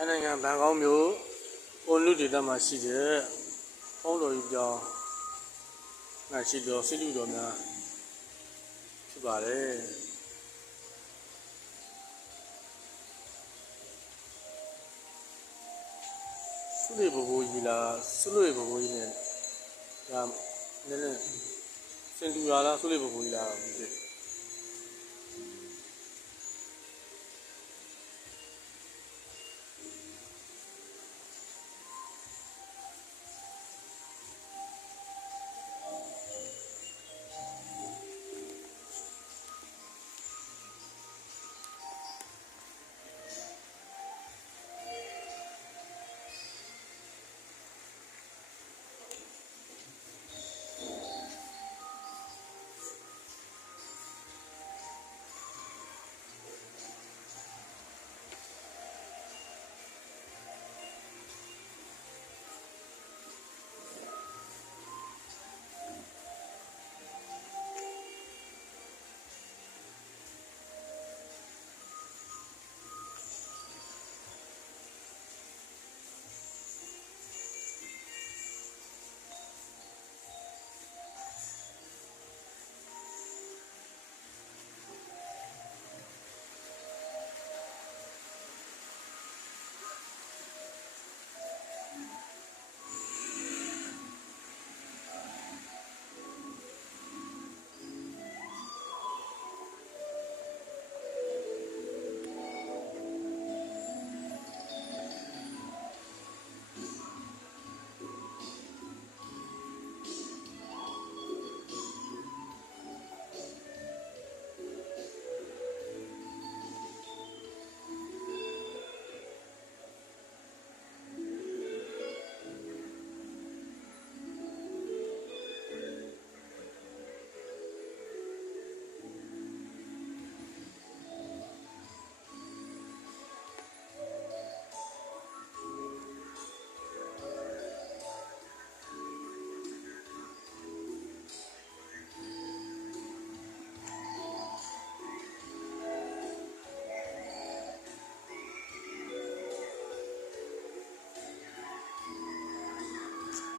ထိုင်းနိုင်ငံဘန်ကောက်မြို့အွန်လူဒေသမှာရှိတဲ့ဖုံးတော်ကြီးပြောင်းမှာရှိတော့စစ်လူတော်များဖြစ်ပါတယ်ဆုလေဘိုးကြီးလားဆုလေဘိုးကြီးနဲ့ဒါနည်းနည်းစင်တူလာလားဆုလေဘိုးကြီးလားမသိဘူး